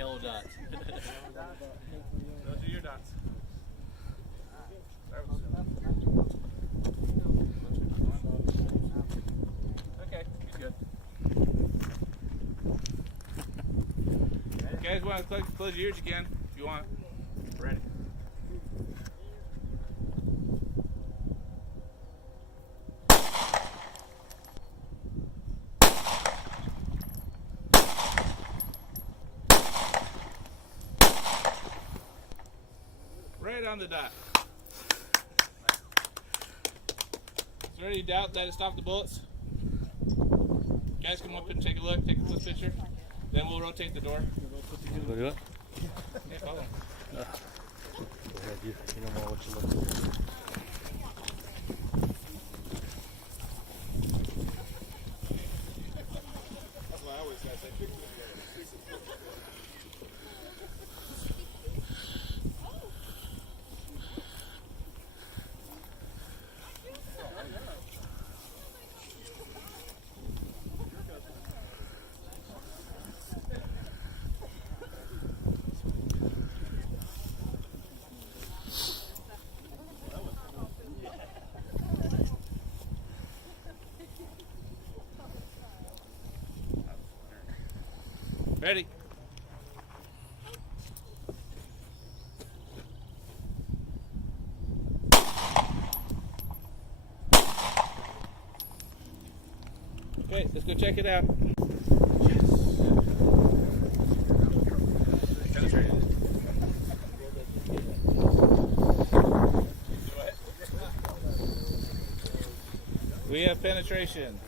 Yellow dots. Those are your dots. Okay, he's good. You guys want to close your ears again if you want. Ready. Right on the dot. Is there any doubt that it stopped the bullets? Guys, come up and take a look, take a quick picture. Then we'll rotate the door. You go do it? Yeah, follow. Go ahead, you know more what you're looking for. That's why I always gotta say, fix it. Ready? Okay, let's go check it out. We have penetration.